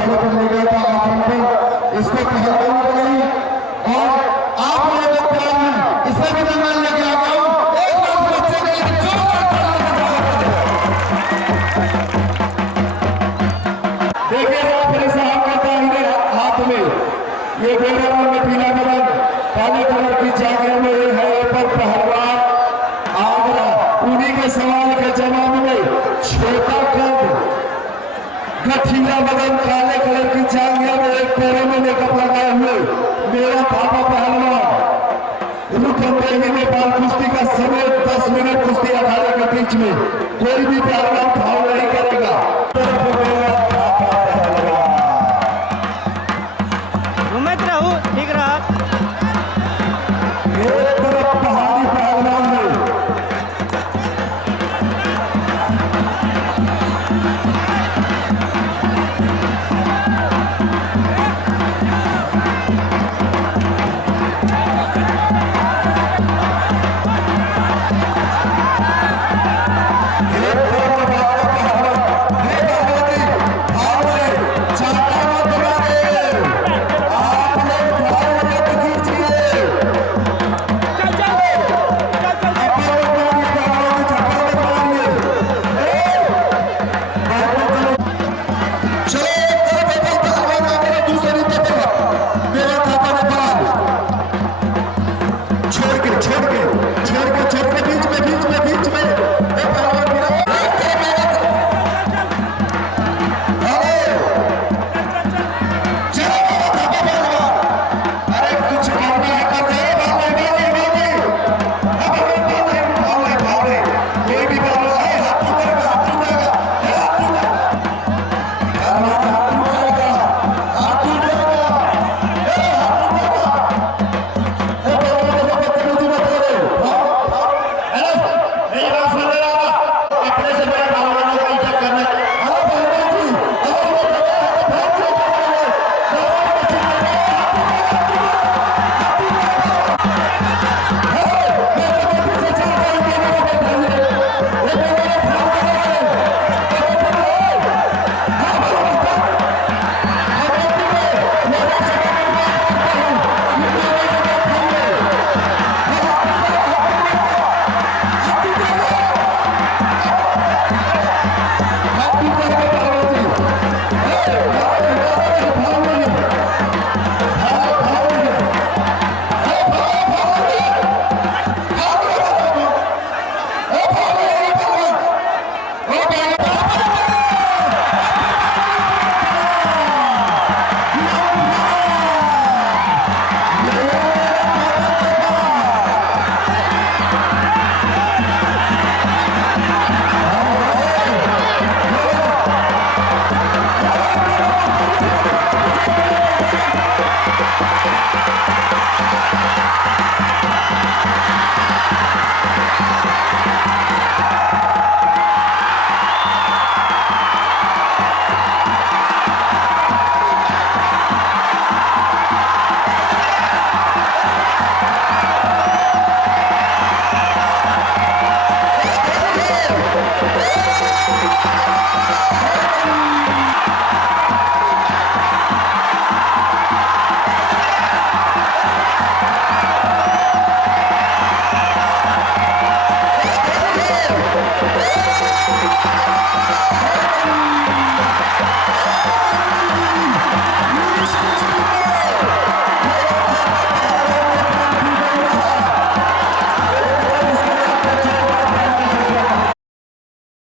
खड़े कर ले गया था आसन पे, इसको पहलवान बनाई और आप लोगों के प्यार में इसे भी मैं लेके आ गया हूँ। एक बार बच्चे के लिए जोरदार देखिए फिर साहब का दाहिने हाथ में ये गोरा रंग में पीला बदन काले कलर की जागरण में है ऊपर पहलवान आगरा। उन्हीं के सवाल के जवाब में छोटा कद गठीला बदन काले कलर की जांघिया में एक पैरों में मेकअप लगाए हुए मेरा पापा पहलवान रुकन देवी नेपाल कुश्ती का समय 10 मिनट कुश्ती अखाड़े के बीच में कोई भी पहलवान